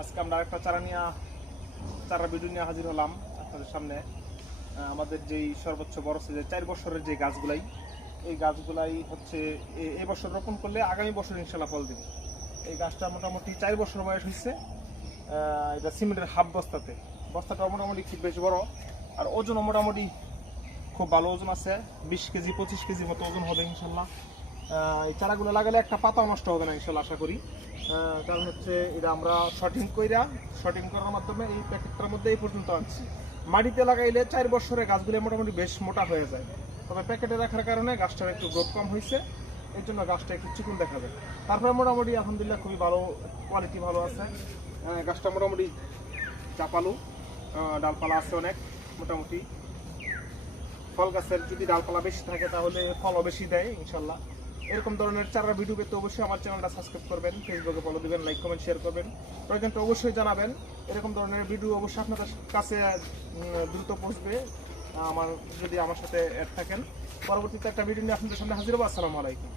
আজকে আমরা একটা চারা ভিডিও নিয়ে হাজির হলাম আপনাদের সামনে। আমাদের যেই সর্বোচ্চ বড় সাইজের 4 বছরের যে গাছগুলাই, এই গাছগুলাই হচ্ছে এই বছর রোপণ করলে আগামী বছর ইনশাল্লাহ ফল দেবে। এই গাছটা মোটামুটি 4 বছর বয়স হয়েছে। এটা সিমেন্টের হাফ বস্তাটা মোটামুটি খুব বেশি বড়, আর ওজনও মোটামুটি খুব ভালো ওজন আছে। 20 কেজি 25 কেজির মতো ওজন হবে ইনশাল্লাহ। এই চারাগুলো লাগালে একটা পাতাও নষ্ট হবে না ইনশাল্লাহ, আশা করি। কারণ হচ্ছে এটা আমরা শর্টিং করার মাধ্যমে এই প্যাকেটটার মধ্যে এই পর্যন্ত আনছি। মাটিতে লাগাইলে 4 বছরে গাছগুলো মোটামুটি বেশ মোটা হয়ে যায়, তবে প্যাকেটে রাখার কারণে গাছটার একটু গ্রোথ কম হয়েছে, এই জন্য গাছটা একটু চিকুন দেখা যায়। তারপরে মোটামুটি আলহামদুলিল্লাহ খুবই ভালো কোয়ালিটি, ভালো আছে। গাছটা মোটামুটি চাপালু, ডালপালা আছে অনেক। মোটামুটি ফল গাছের যদি ডালপালা বেশি থাকে তাহলে ফলও বেশি দেয় ইনশাল্লাহ। এরকম ধরনের চারা ভিডিও পেতে অবশ্যই আমার চ্যানেলটা সাবস্ক্রাইব করবেন, ফেসবুকে ফলো দিবেন, লাইক কমেন্ট শেয়ার করবেন। প্রয়োজনটা অবশ্যই জানাবেন। এরকম ধরনের ভিডিও অবশ্যই আপনাদের কাছে দ্রুত পৌঁছবে যদি আমার সাথে অ্যাড থাকেন। পরবর্তীতে একটা ভিডিও নিয়ে আপনাদের সামনে হাজির হবো। আসসালামু আলাইকুম।